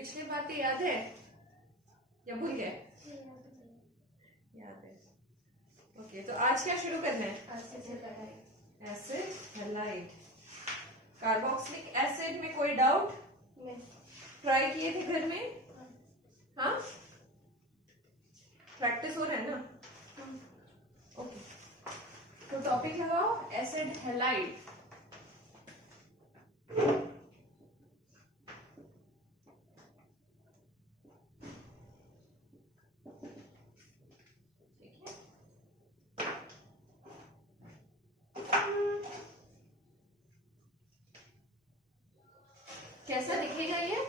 पिछली बातें याद है या भूल गए? याद है। ओके, तो आज क्या शुरू करना है? Acid halide. कार्बोक्सिलिक एसिड में कोई डाउट? ट्राई किए थे घर में? हाँ, प्रैक्टिस हो रहा है ना? ओके, तो टॉपिक लगाओ एसिड हैलाइड। कैसा दिखेगा ये?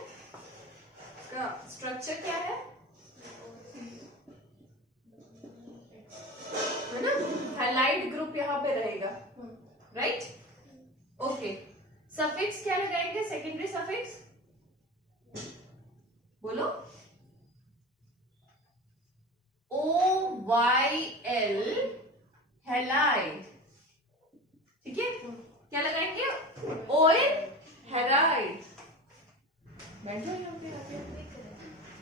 इसका स्ट्रक्चर क्या है ना? हैलाइड ग्रुप यहाँ पे रहेगा, राइट? ओके, सफिक्स क्या लगाएंगे? सेकेंडरी सफिक्स बोलो। OYL हैलाइड, ठीक है? क्या लगाएंगे? OL halide. बैठो यहाँ पे,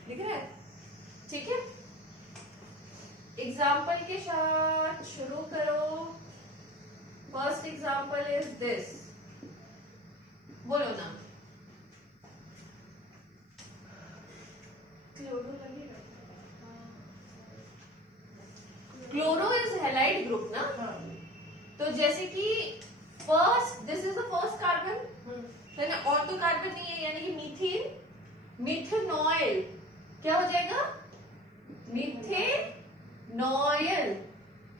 दिख रहा है? ठीक है, एग्जाम्पल के साथ शुरू करो। फर्स्ट एग्जाम्पल इज दिस, बोलो ना। क्लोरो इज हैलाइड ग्रुप ना? तो जैसे कि first, this is the first carbon है ना, और तो कार्बन नहीं है, यानी कि मीथेन, मिथेनॉयल क्या हो जाएगा? मिथेनॉयल।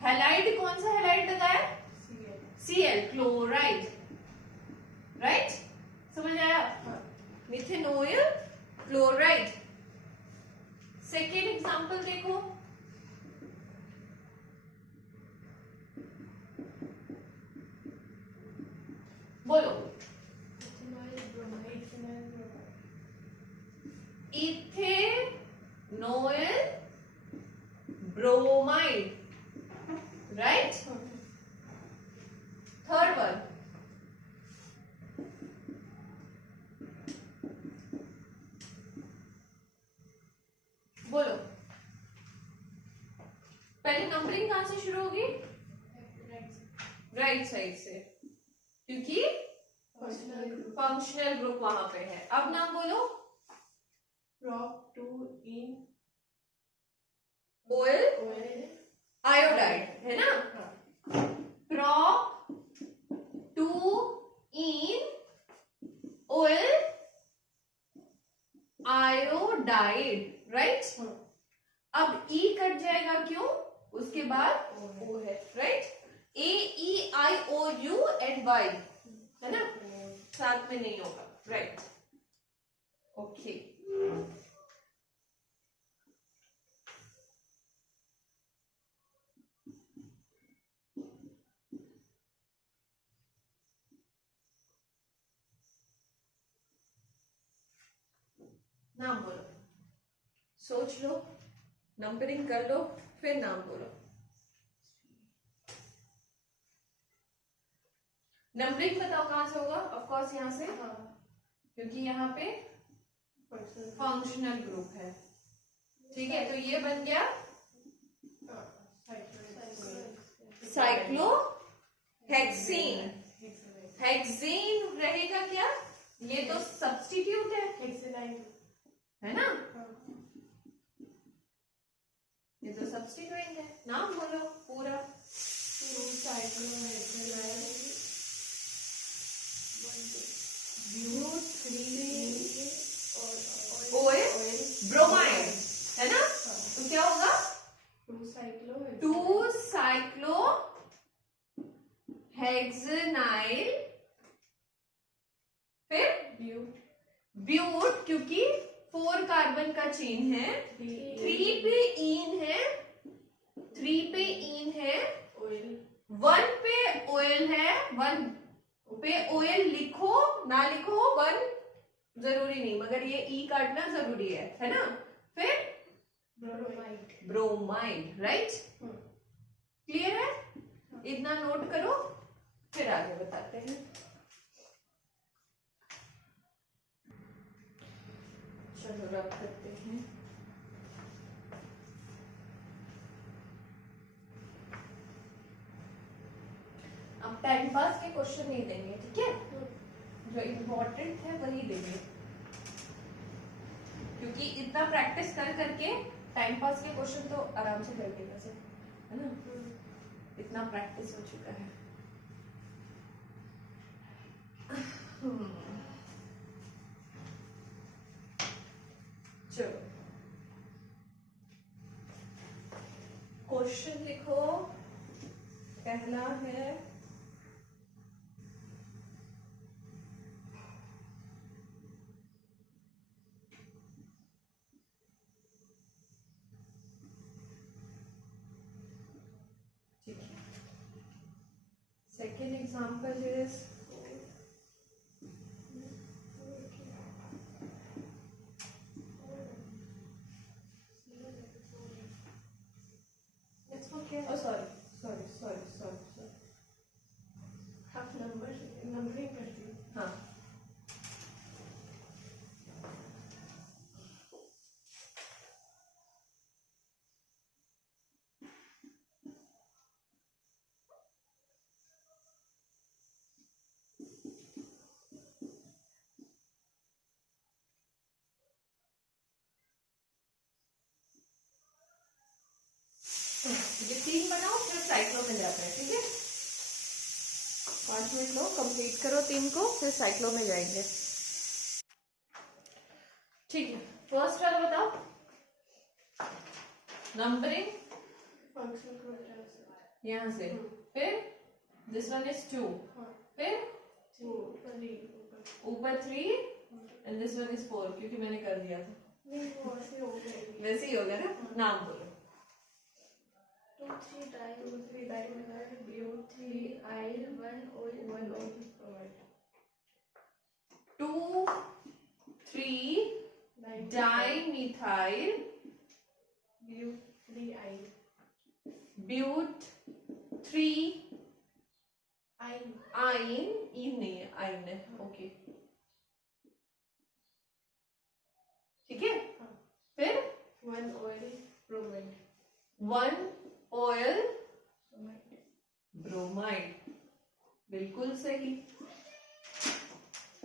हैलाइड कौन सा हैलाइड लगाया? Cl, chloride, right? समझ आया? मिथेनॉयल क्लोराइड। सेकेंड एग्जांपल देखो, बोलो। इथेनॉयल ब्रोमाइड, राइट? थर्ड वन, बोलो। पहले नंबरिंग कहां से शुरू होगी? राइट साइड से, क्योंकि फंक्शनल ग्रुप वहां पे है। अब नाम बोलो। prop 2 in ओयल आयोडाइड है ना? prop 2 in oil iodide, right? अब E कट जाएगा, क्यों? उसके बाद O है, राइट? AEIOU and Y है ना, साथ में नहीं होगा, राइट? ओके, नाम बोलो, सोच लो, नंबरिंग कर लो, फिर नाम बोलो। नंबरिंग बताओ कहां से होगा? ऑफ कोर्स यहां से, क्योंकि यहाँ पे फंक्शनल ग्रुप है, ठीक है? तो ये बन गया साइक्लोहेक्सेन। हेक्सेन रहेगा क्या? ये तो सब्स्टिट्यूट है ना, ये तो सब्स्टिट्यूएंट है। नाम बोलो पूरा। ओएल ब्रोमाइड है ना, तो क्या होगा? 2 साइक्लो हेक्सेनाइल, फिर ब्यूट, क्योंकि 4 कार्बन का चेन है, 3 पे ईन है, 3 पे ईन है, 1 पे ओयल है, 1 पे ओयल लिखो ना लिखो, 1 जरूरी नहीं, मगर ये ई काटना जरूरी है ना? फिर ब्रोमाइड, राइट? क्लियर है? इतना नोट करो, फिर आगे बताते हैं। चलो रब करते हैं। अब टाइम पास के क्वेश्चन नहीं देंगे, ठीक है? जो इम्पोर्टेंट है वही देंगे, क्योंकि इतना प्रैक्टिस कर करके टाइम पास के क्वेश्चन तो आराम से कर देगा सर, है ना? इतना प्रैक्टिस हो चुका है। चलो क्वेश्चन लिखो। पहला है second example is It's okay. oh sorry आप नंबरिंग करती हो। हाँ ये 3 बनाओ फिर साइक्लो में जाते हैं, ठीक है? 5 मिनट लो, कंप्लीट करो 3 को, फिर साइक्लो में जाएंगे, ठीक है? फर्स्ट वाला बताओ, नंबरिंग फंक्शन को हटा सकते यहाँ से, फिर दिस वन इज 2, फिर ऊपर 3 एंड दिस वन इज 4, क्योंकि मैंने कर दिया था। नहीं वो ऐसे हो गए। वैसे ही हो गया ना? नाम बोलो। 2 3 dimethyl but 3 yl 1 oil 1 oil provide 2 3 dimethyl but 3 yl but 3 yl yne, इन नहीं है, आइन है, ओके, ठीक है? फिर 1 oil provide 1 oil provide bromide, बिल्कुल सही।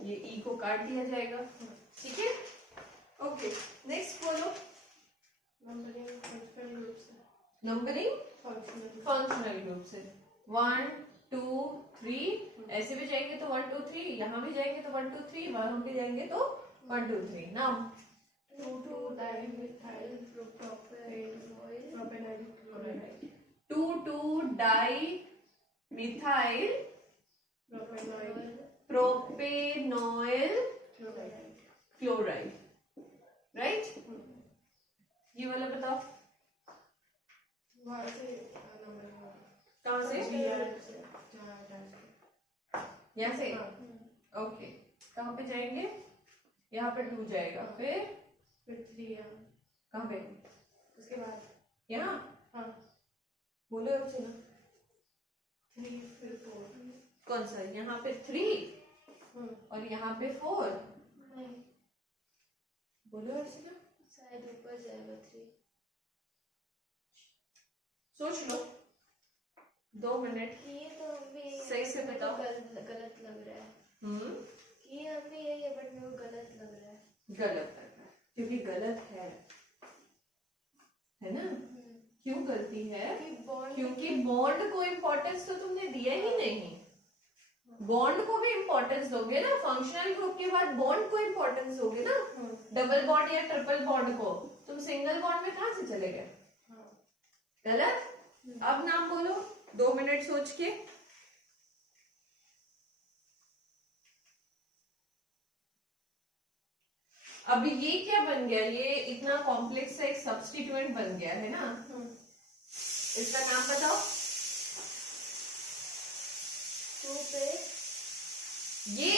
ये ई को काट दिया जाएगा, ठीक है? ओके, नेक्स्ट बोलो। नंबरिंग फंक्शनल ग्रुप से नंबरिंग फंक्शनल फंक्शनल ग्रुप से 1 2 3, ऐसे भी जाएंगे तो 1 2 3, यहाँ भी जाएंगे तो 1 2 3, वहां भी जाएंगे तो 1 2 3। नाम 2 dimethyl propanoyl chloride 2 dimethyl propanoyl propanoyl chloride chloride, right? ये वाला बताओ, वहाँ से नंबर कहाँ से? जहाँ यहाँ से, हाँ। ओके। कहाँ पे जाएंगे? यहाँ पे 2 जाएगा, फिर 3 कहाँ पे? उसके बाद यहाँ, हाँ बोलो उसे ना, 3 फिर 4 कौन सा? यहाँ पे 3 और यहाँ पे 4, नहीं बोलो उसे ना, शायद ऊपर जाएगा 3 सोच लो 2 मिनट। ये तो हमें सही से बताओ। गलत लग रहा है कि हमें यही है बट मेरे को गलत लग रहा है। गलत लग रहा है, क्योंकि गलत है ना? क्यों गलती है? क्योंकि बॉन्ड को इम्पोर्टेंस तो तुमने दिया ही नहीं। बॉन्ड को भी इम्पोर्टेंस दोगे ना, फंक्शनल ग्रुप के बाद बॉन्ड को इम्पोर्टेंस दोगे ना, डबल बॉन्ड या ट्रिपल बॉन्ड को। तुम सिंगल बॉन्ड में कहां से चले गए? गलत। अब नाम बोलो 2 मिनट सोच के। अभी ये क्या बन गया? ये इतना कॉम्प्लेक्स सा एक सब्स्टिट्यूएंट बन गया है ना। इसका नाम बताओ। ये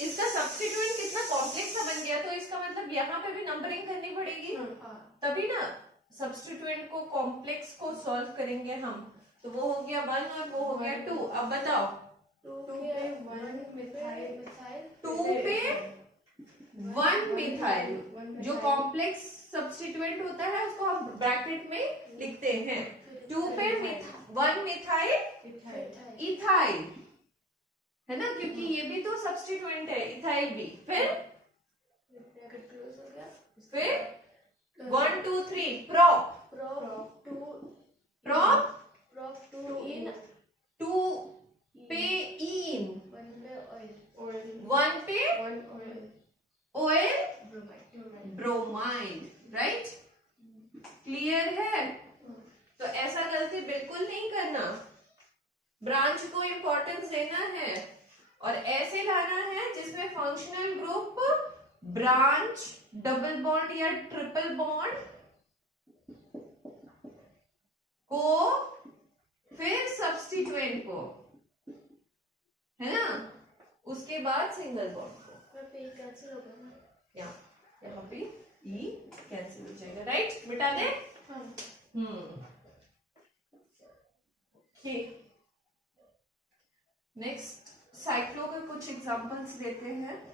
इसका सब्स्टिट्यूएंट कितना कॉम्प्लेक्स सा बन गया, तो इसका मतलब यहाँ पे भी नंबरिंग करनी पड़ेगी, तभी ना सब्स्टिट्यूएंट को कॉम्प्लेक्स को सॉल्व करेंगे हम। तो वो हो गया 1 और वो हो गया 2। अब बताओ 2 पे 1 मिथाइल 2 पे 1 मिथाइल जो कॉम्प्लेक्स सब्स्टिट्यूएंट होता है उसको हम ब्रैकेट में लिखते हैं। 2 पे 1 मिथाइल इथाइल है ना, क्योंकि ये भी तो सब्स्टिट्यूएंट है, इथाइल भी। फिर 1 2 3 prop 2 पे इन 1 पे ऑयल ब्रोमाइड, राइट? क्लियर है? तो ऐसा गलती बिल्कुल नहीं करना, ब्रांच को इंपॉर्टेंस देना है और ऐसे लाना है जिसमें functional group, branch, double bond या ट्रिपल बॉन्ड को, फिर सब्स्टिट्यूएंट को, है ना, उसके बाद सिंगल बॉन्ड को। यहाँ पे ई कैंसिल हो जाएगा, राइट? मिटा दे। ओके, नेक्स्ट साइक्लो के कुछ एग्जांपल्स लेते हैं।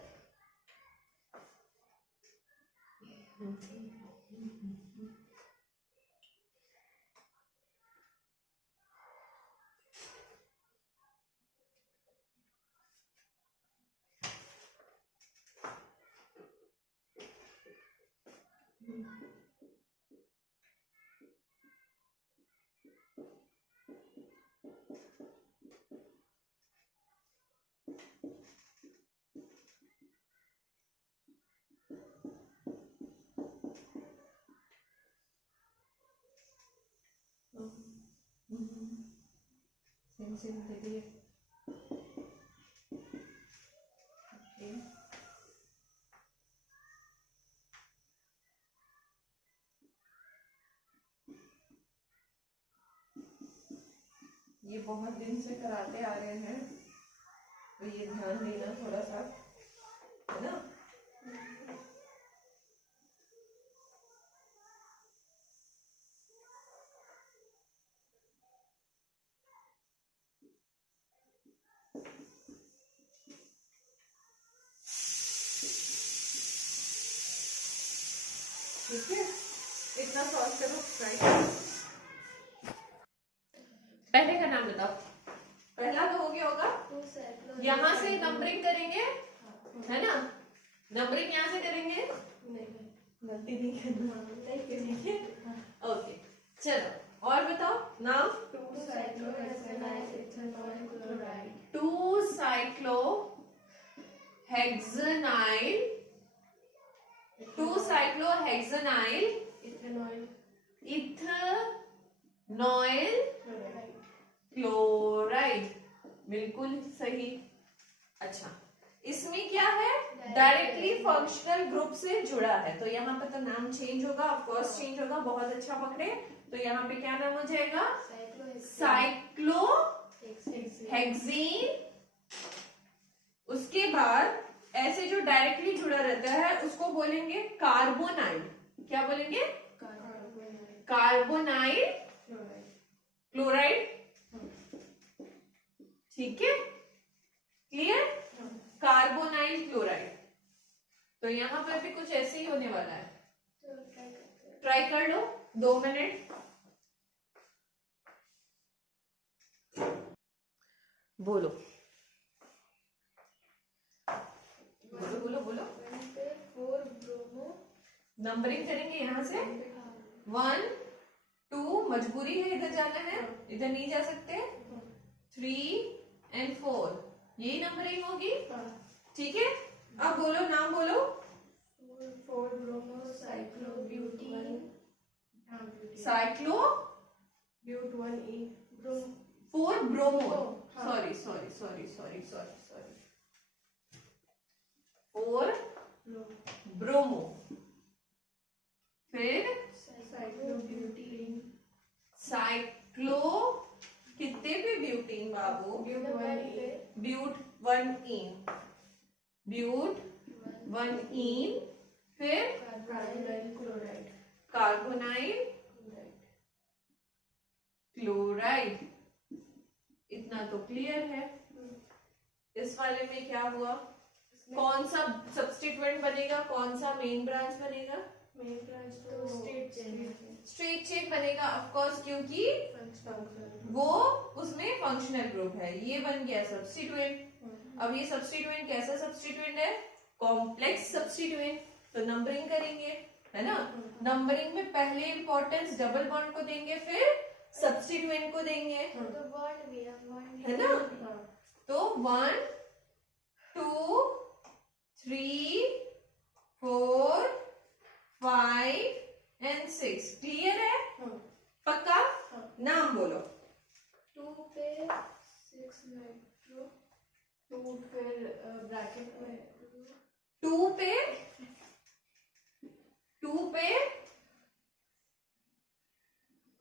सेम दे दिए। ये बहुत दिन से कराते आ रहे हैं, तो ये ध्यान देना थोड़ा सा, है ना? ठीक है, इतना सॉल्व करो, ट्राई करो। पहले का नाम बताओ। पहला तो हो गया होगा, यहाँ से नंबरिंग करेंगे, है ना? नंबरिंग यहाँ से करेंगे, गलती नहीं करना, ठीक है? ओके, चलो और बताओ नाम। 2 साइक्लोहेक्सेनाइल इथेनॉइल क्लोराइड, बिल्कुल सही। अच्छा, इसमें क्या है? डायरेक्टली फंक्शनल ग्रुप से जुड़ा है, तो यहाँ पे तो नाम चेंज होगा, ऑफ कोर्स चेंज होगा, बहुत अच्छा पकड़े। तो यहाँ पे क्या नाम हो जाएगा? Cyclo hexane. उसके बाद ऐसे जो डायरेक्टली जुड़ा रहता है उसको बोलेंगे कार्बोनाइल। क्या बोलेंगे? Carbonyl chloride. ठीक है, क्लियर? Carbonyl chloride. तो यहाँ पे भी कुछ ऐसे ही होने वाला है, ट्राई कर लो 2 मिनट। बोलो बोलो बोलो बोलो। 4 ब्रोमो, नंबरिंग करेंगे यहाँ से 1 2, मजबूरी है इधर जाना है, इधर नहीं जा सकते। 3 और 4, यही नंबरिंग होगी, ठीक है? अब बोलो, नाम बोलो। 4 bromo cyclobutene, cyclobut 1 E 4 bromo, sorry sorry sorry sorry sorry sorry 4 bromo, फिर साइक्लोब्यूटीन, साइक्लो कितने पे ब्यूटीन बाबू? ब्यूट 1 इन, ब्यूट 1 इन, फिर कार्बोनाइल क्लोराइड, कार्बोनाइल क्लोराइड। इतना तो क्लियर है। इस वाले में क्या हुआ? कौन सा सब्स्टिट्यूएंट बनेगा, कौन सा मेन ब्रांच बनेगा? मेन ब्रांच तो स्ट्रेट चेन स्ट्रेट चेन बनेगा ऑफ कोर्स, क्योंकि वो उसमें फंक्शनल ग्रुप है। ये बन गया सब्स्टिट्यूएंट। अब ये सब्स्टिट्यूएंट कैसा सब्स्टिट्यूएंट है? Complex substituent. तो नंबरिंग करेंगे, है ना? नंबरिंग में पहले इंपॉर्टेंस डबल बॉन्ड को देंगे, फिर सब्स्टिट्यूएंट को देंगे, तो बॉन्ड भी है है ना? तो 1 2 3 4 5 एंड 6 क्लियर है? पक्का? नाम बोलो। 2 पे 6 नाइट्रो, 2 फिर ब्रैकेट में 2 पे 2 पे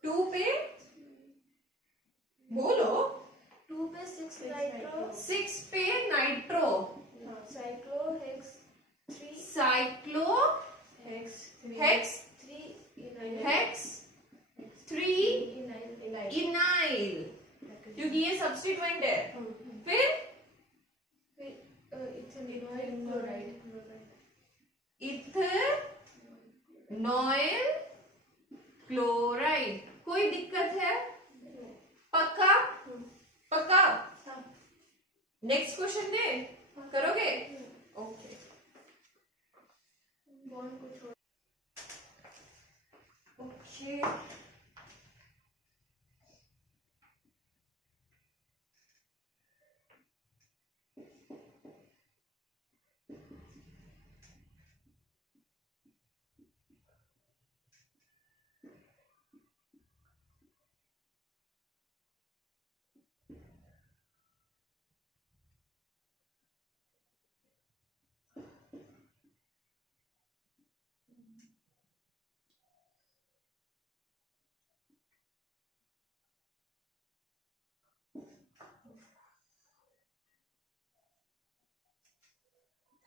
2 पे बोलो। 2 पे 6 नाइट्रो, 6 पे nitro, cyclo hex 3 cyclo hex hex 3 hex 3 इनाइल, क्योंकि ये सब्स्टिट्यूएंट है। फिर इथेनॉइल क्लोराइड, इथेनॉइल क्लोराइड। कोई दिक्कत है? पक्का? पक्का? नेक्स्ट क्वेश्चन दे, करोगे? ओके। बॉन्ड को छोड़ ओके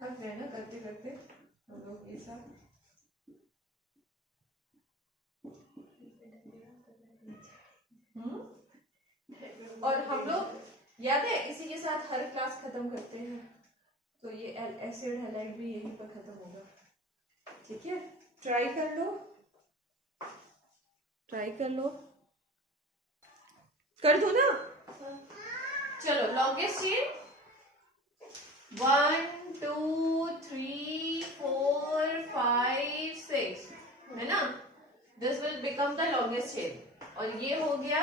थक गए ना करते करते हम लोग ये सब। और हम लोग याद है इसी के साथ हर क्लास खत्म करते हैं, तो ये एसिड हैलाइड भी यहीं पर खत्म होगा। ठीक है, ट्राई कर लो, ट्राई कर लो, कर दो ना। चलो लॉन्गेस्ट चेन 1 2 3 4 5 6 है ना? This will become the longest chain. और ये हो गया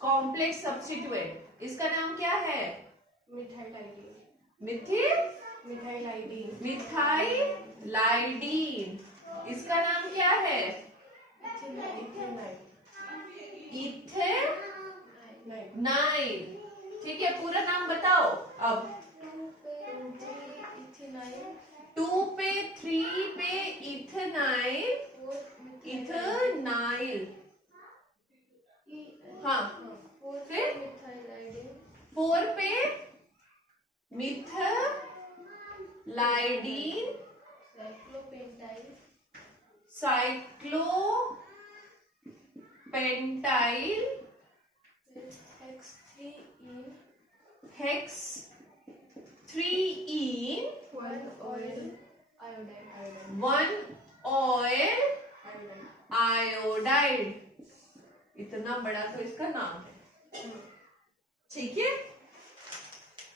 कॉम्प्लेक्स सब्स्टिट्यूएंट। इसका नाम क्या है? Methylidene, methylidene, methylidene. इसका नाम क्या है? इथेनाइल। ठीक है, पूरा नाम बताओ अब। 2 पे 3 पे इथेनाइल, इथेनाइल। हाँ, फिर 4 पे मिथाइलाइडीन, साइक्लोपेंटाइल, हेक्स 3 1 ऑयल आयोडाइड। इतना बड़ा तो इसका नाम है। ठीक है,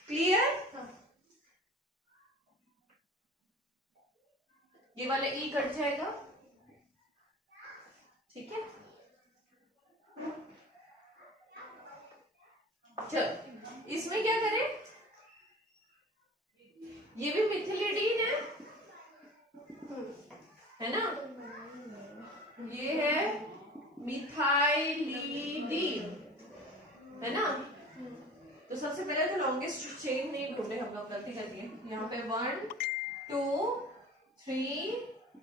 क्लियर? ये वाला ई कट जाएगा। ठीक है, चल इसमें क्या करें? ये भी मिथिलिडीन है ना? ये है मिथाइलिडीन, है ना? तो सबसे पहले तो लॉन्गेस्ट चेन नहीं ढूंढे हम लोग, गलती कर दिए। यहाँ पे 1 2 3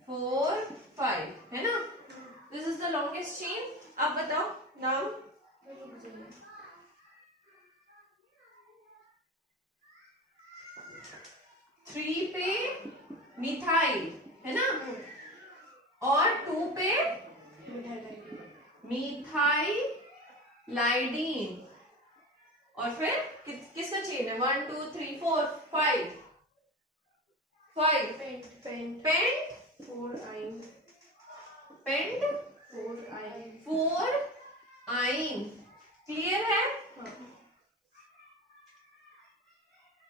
4 5 है ना? This is the longest chain. अब बताओ नाम। 3 पे मिथाइल है ना, और 2 पे मिथाइलाइडीन, और फिर किसका चेन है? 1 2 3 4 5 5 पेंट पेंट पेंट 4 आइन पेंट 4 आइन 4 आइन क्लियर है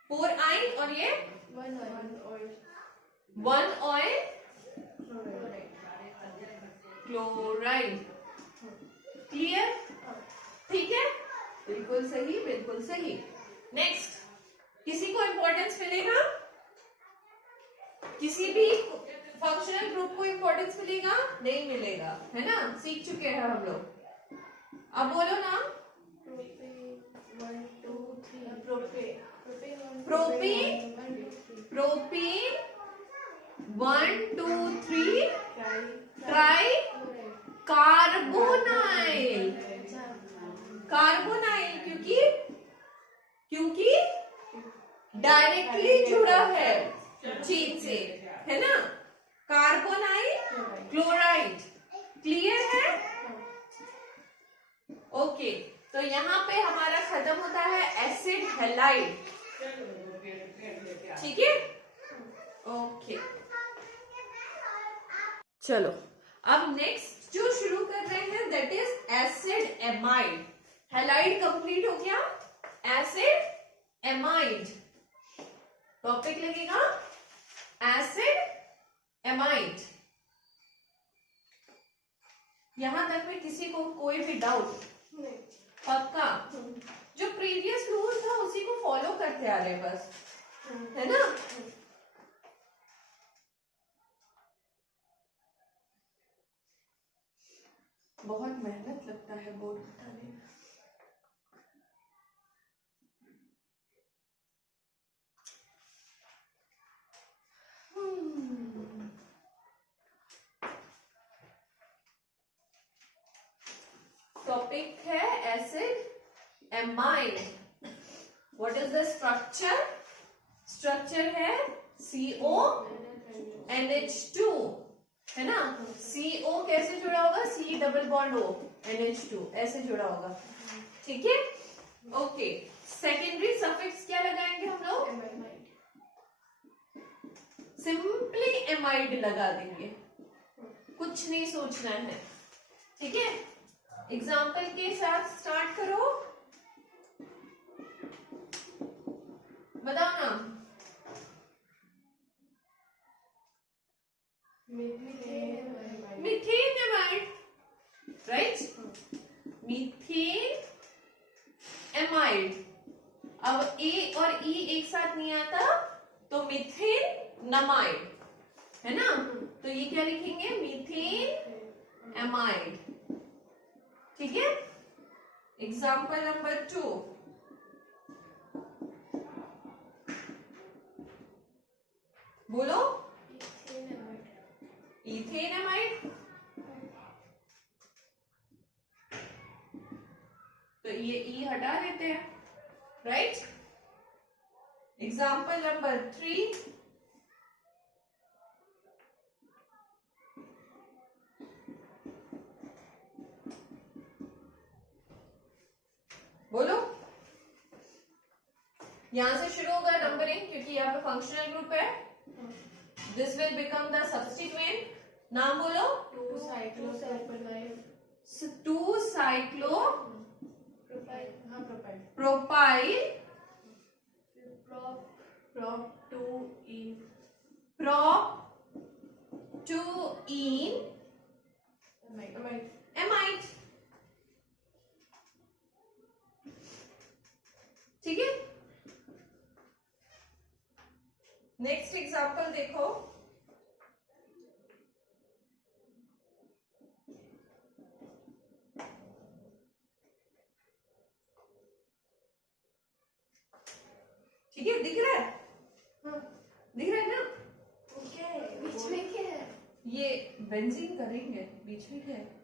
4 आइन और ये 1 ऑयल 1 ऑयल क्लोराइड क्लियर ठीक है बिल्कुल सही बिल्कुल सही नेक्स्ट किसी को इंपॉर्टेंस मिलेगा किसी भी फंक्शनल ग्रुप को इंपॉर्टेंस मिलेगा नहीं मिलेगा है ना सीख चुके हैं हम लोग अब बोलो ना propane propane 1 2 3 try carbonyl carbonyl क्योंकि क्योंकि डायरेक्टली जुड़ा है चीज से है ना कार्बोनाइल क्लोराइड क्लियर है ओके तो यहाँ पे हमारा खत्म होता है एसिड हैलाइड ठीक है ओके चलो अब नेक्स्ट जो शुरू कर रहे हैं that is acid amide halide complete हो गया एसिड एमाइड टॉपिक लगेगा एसिड एमाइड यहां तक में किसी को कोई भी डाउट पक्का जो प्रीवियस रूल था उसी को फॉलो करते आ रहे बस है ना बहुत मेहनत लगता है बोर्ड बताने में टॉपिक है acid amide what is the structure structure है CO NH2 है ना CO कैसे जुड़ा होगा C double bond O NH2 ऐसे जुड़ा होगा ठीक है ओके सेकेंडरी सफिक्स क्या लगाएंगे हम लोग सिंपली एमाइड लगा देंगे कुछ नहीं सोचना है ठीक है एग्जाम्पल के साथ स्टार्ट करो बताओ ना methane amide right methane amide अब A और E एक साथ नहीं आता तो मीथेन नमाइड है ना तो ये क्या लिखेंगे मीथेन एमाइड ठीक है एग्जाम्पल नंबर 2 बोलो इथेन एमाइड तो ये E हटा देते हैं राइट एग्जाम्पल नंबर 3 बोलो यहां से शुरू होगा नंबरिंग क्योंकि यहाँ पे फंक्शनल ग्रुप है this will become the substituent नाम बोलो 2 cyclo propyl prop 2 in prop 2 in amide ठीक है नेक्स्ट एग्जांपल देखो ठीक है दिख रहा है हाँ दिख रहा है ना ओके बीच में क्या है ये बेंजीन का रिंग है बीच में क्या है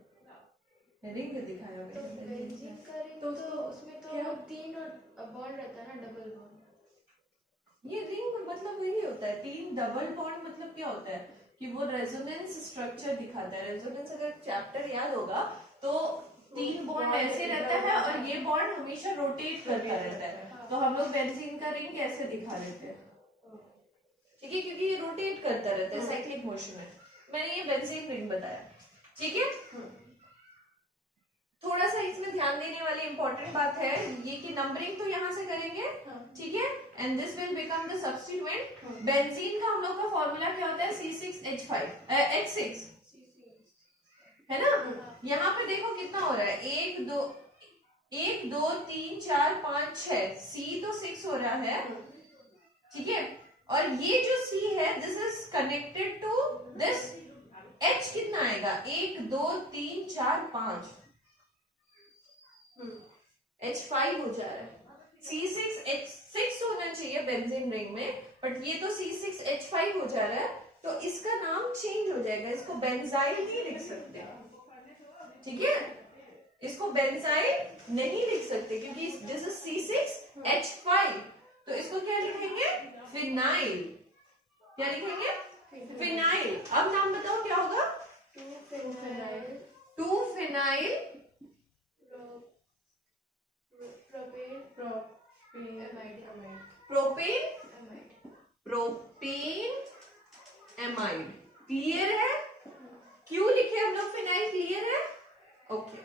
रिंग दिखाया तो मैंने बेंजीन का रिंग तो उसमें तो 3 बॉन्ड रहता है ना डबल बॉन्ड ये रिंग मतलब वही होता है 3 डबल बॉन्ड मतलब क्या होता है कि वो रेजोनेंस स्ट्रक्चर दिखाता है रेजोनेंस अगर चैप्टर याद होगा तो 3 बॉन्ड ऐसे रहता है और ये बॉन्ड हमेशा रोटेट करता रहता है तो हम लोग बेंजीन का रिंग ऐसे दिखा देते हैं ठीक ठीक है, क्योंकि ये रोटेट करता रहता है, साइक्लिक मोशन है। मैंने ये बेंजीन रिंग बताया, ठीक है। थोड़ा सा इसमें ध्यान देने वाली इंपॉर्टेंट बात है ये कि नंबरिंग तो यहाँ से करेंगे, ठीक है, and this will become the substituent. Benzene का हम लोग का फॉर्मूला क्या होता है, C6H6, है ना। यहाँ पे देखो कितना हो रहा है, 1 2 3 4 5 6, C तो 6 हो रहा है, ठीक है, और ये जो C है this is connected to this, H कितना आएगा, 1 2 3 4 5, H5 हो जा रहा है। C6H6 होना चाहिए बेंजीन रिंग में, बट ये तो C6H5 हो जा रहा है, तो इसका नाम चेंज हो जाएगा, इसको बेंजाइल नहीं लिख सकते, ठीक है, इसको बेंजाइल नहीं लिख सकते क्योंकि दिस इज C6H5, तो इसको क्या लिखेंगे, फिनाइल। क्या लिखेंगे, फिनाइल। अब नाम बताओ क्या होगा, 2-फिनाइल प्रोपेन एमाइड। क्लियर है, क्यों लिखे हम लोग फिनाइल, क्लियर है, ओके।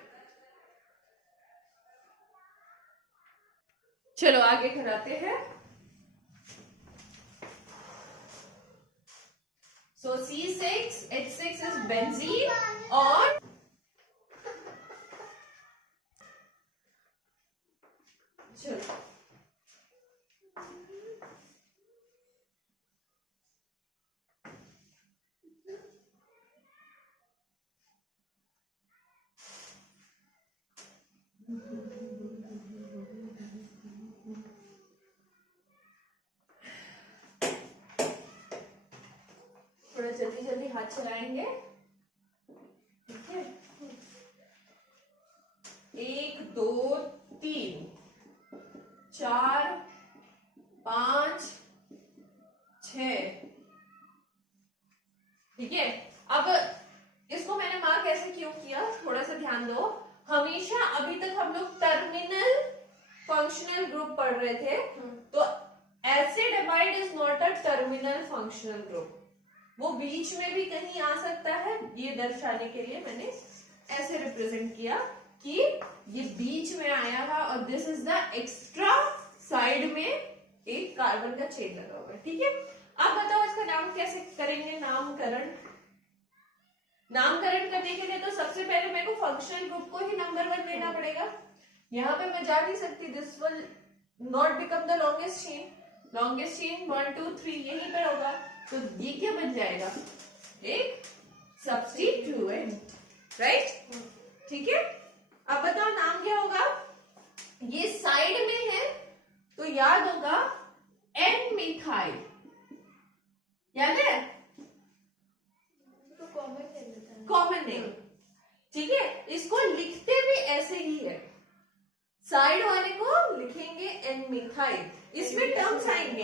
चलो आगे कराते हैं। सो C6H6 इज बेंजीन और चलो थोड़ा जल्दी जल्दी हाथ चलाएंगे, ठीक है। 1 2 3 4 5 6, ठीक है। अब इसको मैंने मार्क ऐसे क्यों किया, थोड़ा सा ध्यान दो। हमेशा अभी तक हम लोग टर्मिनल फंक्शनल ग्रुप पढ़ रहे थे, तो acid amide is not a terminal functional group, वो बीच में भी कहीं आ सकता है। ये दर्शाने के लिए मैंने ऐसे रिप्रेजेंट किया कि ये बीच में आया है और this is the extra side में एक कार्बन का चेन लगा हुआ है, ठीक है। अब बताओ इसका नाम कैसे करेंगे, नामकरण। नामकरण करने के लिए तो सबसे पहले मेरे को फंक्शनल ग्रुप को ही नंबर 1 देना पड़ेगा। यहाँ पे मैं जा नहीं सकती, this will not become the longest chain, longest chain 1 2 3 यहीं पर होगा, तो ये क्या बन जाएगा, एक सब्स्टिट्यूएंट, राइट, ठीक है। अब बताओ नाम क्या होगा, ये साइड में है तो याद होगा एन मिथाइल, याद है, तो कॉमन नेम, ठीक है। इसको लिखते भी ऐसे ही है, साइड वाले को लिखेंगे एन मिथाइल, इसमें टर्म्स आएंगे,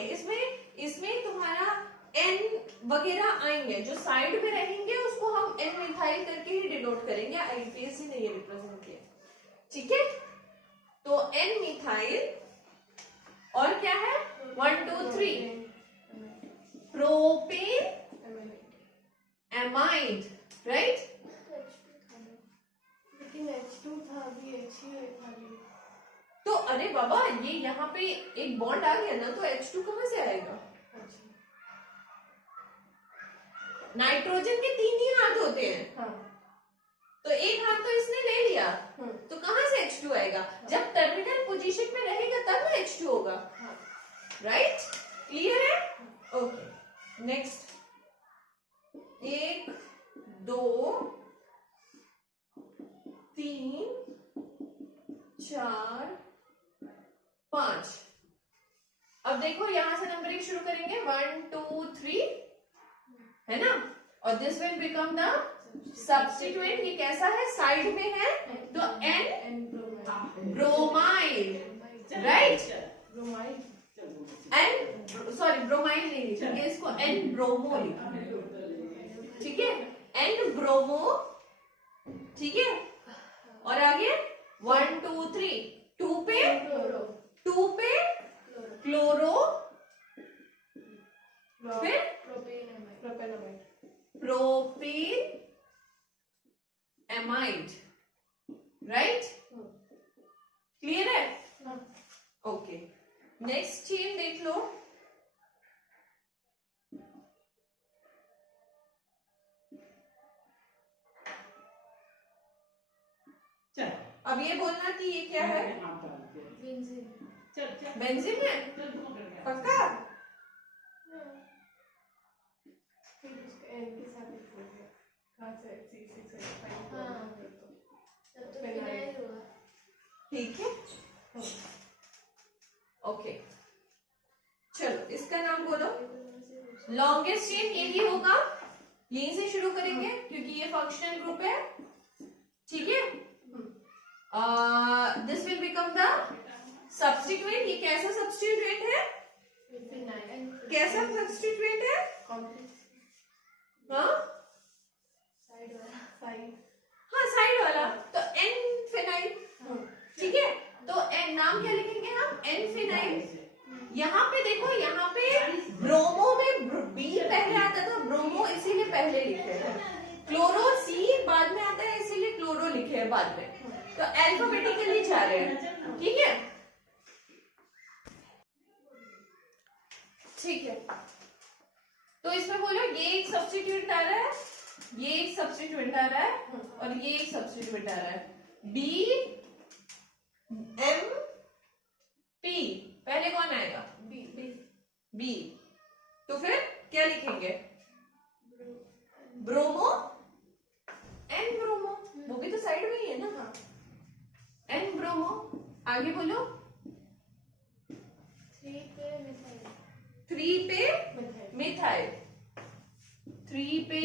इसमें तुम्हारा एन वगैरह आएंगे, जो साइड में रहेंगे उसको हम एन मिथाइल करके ही डिनोट करेंगे, आईपीएससी ने ये रिप्रेजेंट किया, ठीक है। तो एन मिथाइल और क्या है, 1 2 3 प्रोपेन एमाइड, राइट। लेकिन H2 था, अभी H ही है खाली। तो अरे बाबा ये यहाँ पे एक बॉन्ड आ गया ना, तो H2 कहाँ से आएगा, नाइट्रोजन के 3 ही हाथ होते हैं, हाँ, तो एक हाथ तो इसने ले लिया, तो कहाँ से H2 आएगा, जब टर्मिनल पोजीशन में रहेगा तब ना H2 होगा, राइट, क्लियर है, ओके। नेक्स्ट 1 2 3 4 5। अब देखो यहां से नंबरिंग शुरू करेंगे, 1 2 3, है ना, और this will become the substituent. ये कैसा है, साइड में है, तो N bromide, right, N sorry bromide नहीं लिखेंगे, इसको एन ब्रोमो लिखेंगे, ठीक है, एन ब्रोमो, ठीक है। और आगे 1 2 3, 2 पे क्लोरो, फिर प्रोपेन एमाइड, राइट? क्लियर है? ओके, नेक्स्ट चेन देख लो। अब ये बोलना कि ये क्या है? बेंजीन है? पक्का? ठीक है, ओके। चलो इसका नाम बोलो। लॉन्गेस्ट चेन यही होगा, यहीं से शुरू करेंगे क्योंकि ये फंक्शनल ग्रुप है, ठीक है? This will become the substituent. ये कैसा सब्स्टिट्यूएंट है? कैसा सब्स्टिट्यूएंट है? हाँ, साइड वाला, तो एन फिनाइल, ठीक है? तो नाम क्या लिखेंगे हम? N phenyl. यहाँ पे देखो, यहाँ पे ब्रोमो में बी पहले आता था, ब्रोमो इसीलिए पहले लिखे हैं। क्लोरो सी बाद में आता है, इसीलिए क्लोरो लिखे हैं बाद में। तो अल्फाबेटिकली जा रहे हैं, ठीक है? ठीक है, तो इसमें बोलो ये एक सब्स्टिट्यूएंट आ रहा है, ये एक सब्स्टिट्यूएंट आ रहा है और ये एक सब्स्टिट्यूएंट आ रहा है। बी एम पी, पहले कौन आएगा? बी। तो फिर क्या लिखेंगे? ब्रोमो एन ब्रोमो, वो भी तो साइड में ही है ना। एन ब्रोमो, आगे बोलो। 3 पे मिथाइल, 3 पे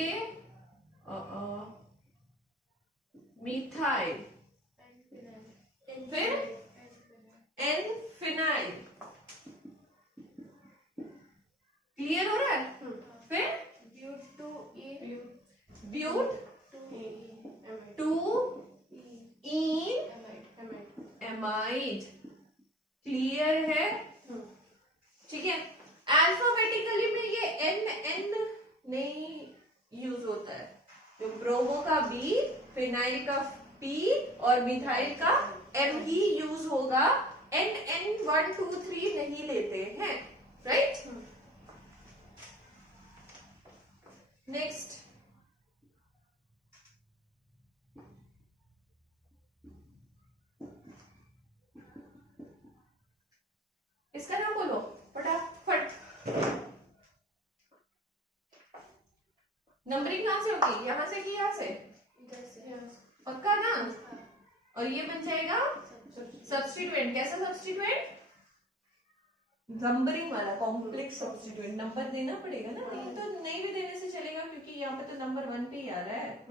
मिथाइल, फिर एन फिनाइल। क्लियर हो रहा है? फिर ब्यूट 2 इन एमाइड। क्लियर है? ठीक है। अल्फाबेटिकली में ये एन नहीं यूज होता है, जो ब्रोमो का बी, फिनाइल का पी और मिथाइल का एम ही यूज होगा। एन 1 2 3 नहीं लेते हैं, राइट? नेक्स्ट, इसका नाम बोलो फटाफट। नंबरिंग कहां से होगी? यहां से कि यहां से? पक्का ना? और ये बन जाएगा सब्स्टिट्यूएंट। कैसा सब्स्टिट्यूएंट? नंबरिंग वाला, कॉम्प्लेक्स सब्स्टिट्यूएंट। नंबर देना पड़ेगा ना, नहीं तो नहीं भी देने से चलेगा क्योंकि यहाँ पे तो नंबर 1 पे ही आ रहा है।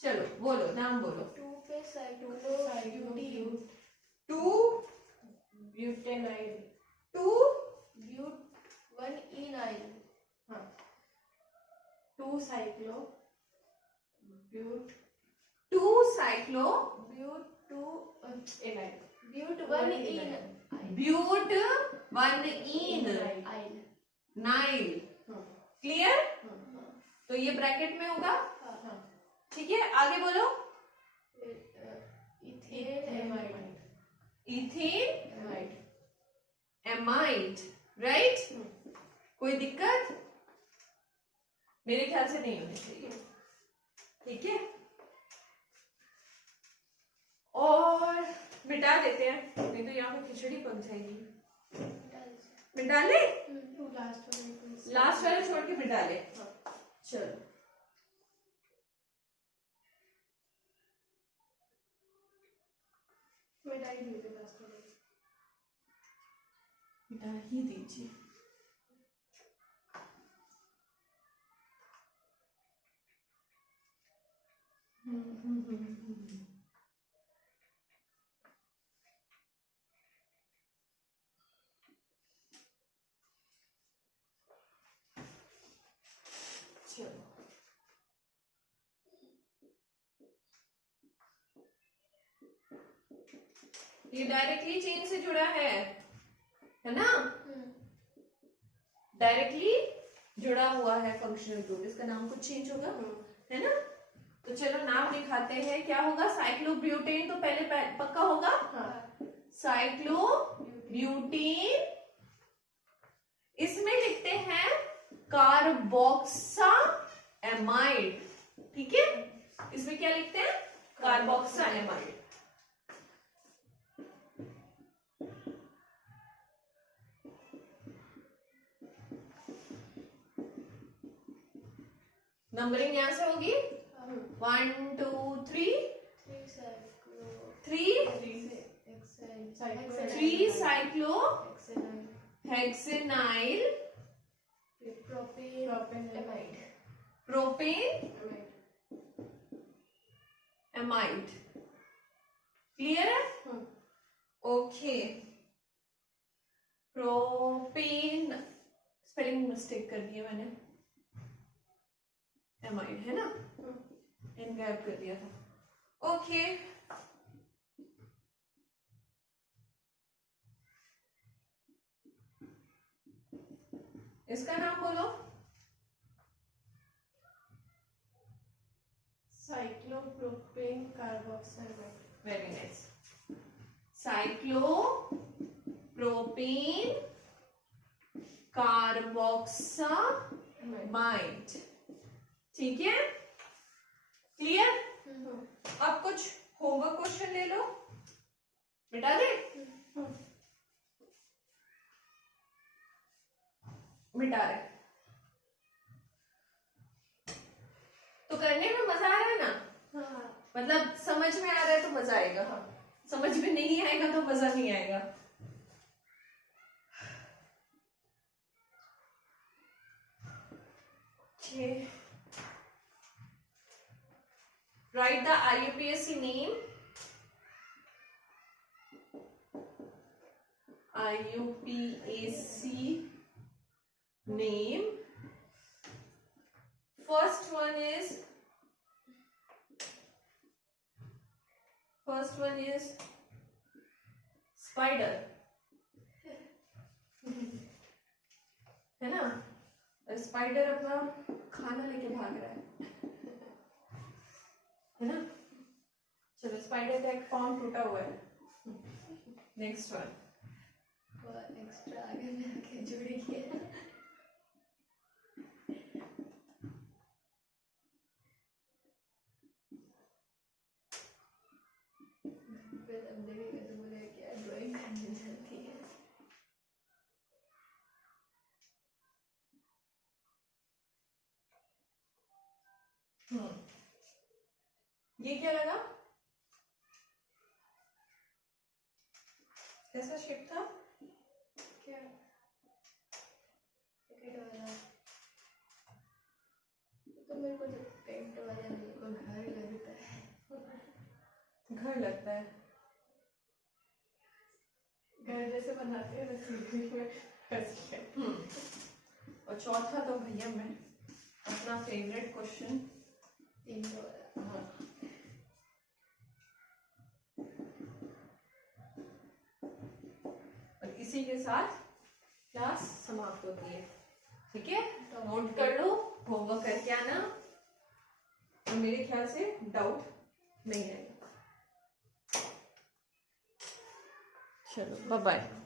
चलो बोलो, नाम बोलो। 2 पे cyclobutane, 2 butenyl, 2 but 1 ynyl, 2 cyclobut, 2 cyclobut 2 ynyl, but 1 but 1 ynyl. नाइल। क्लियर? तो ये ब्रैकेट में होगा, ठीक है? आगे बोलो। Ethanamide, right? कोई दिक्कत? मेरे ख्याल से नहीं होनी चाहिए, ठीक है? और मिटा देते हैं, नहीं तो यहाँ पे खिचड़ी पक जाएगी। मिटा ले, लास्ट वाले छोड़ के मिटा ले। चलो मिटा ही दीजिए। चलो ये डायरेक्टली चेन से जुड़ा है ना? डायरेक्टली जुड़ा हुआ है फंक्शनल ग्रुप, इसका नाम कुछ चेंज होगा, है ना? तो चलो नाम लिखाते हैं, क्या होगा? साइक्लोब्यूटेन तो पहले पक्का होगा, साइक्लोब्यूटेन। इसमें लिखते हैं कार्बोक्साएमाइड, ठीक है? इसमें क्या लिखते हैं? कार्बोक्साएमाइड। नंबरिंग यहां से होगी 1 2 3 3 साइक्लो हेक्सेनाइल प्रोपेन एमाइड। क्लियर है? ओके। प्रोपेन स्पेलिंग मिस्टेक कर दी है मैंने, एमाइड है ना, एन गैप कर दिया था। ओके इसका नाम बोलो। Cyclopropane carboxide. Very nice. Cyclopropane carboxamide, ठीक है? क्लियर? अब कुछ होमवर्क क्वेश्चन ले लो, मिटा दे, मिटा रहे तो करने में मजा आ रहा है ना? मतलब समझ में आ रहा है तो मजा आएगा, समझ में नहीं आएगा तो मजा नहीं आएगा। Write the IUPAC name. IUPAC name. First one is spider, है ना? स्पाइडर अपना खाना लेके भाग रहा है ना? चलो स्पाइडर का एक फॉर्म टूटा हुआ है। नेक्स्ट वन एक्स्ट्रा आगे में आके जुड़ी है। ये क्या लगा? कैसा शेप था? क्या? वाला तो मेरे को पेंट वाला मेरे को घर लगता है। घर लगता है, घर जैसे बनाते हैं ना। और चौथा तो भैया मैं अपना फेवरेट क्वेश्चन, और इसी के साथ क्लास समाप्त होती है, ठीक है? नोट कर लो, होमवर्क करके आना, और मेरे ख्याल से डाउट नहीं आएगा। चलो बाय बाय।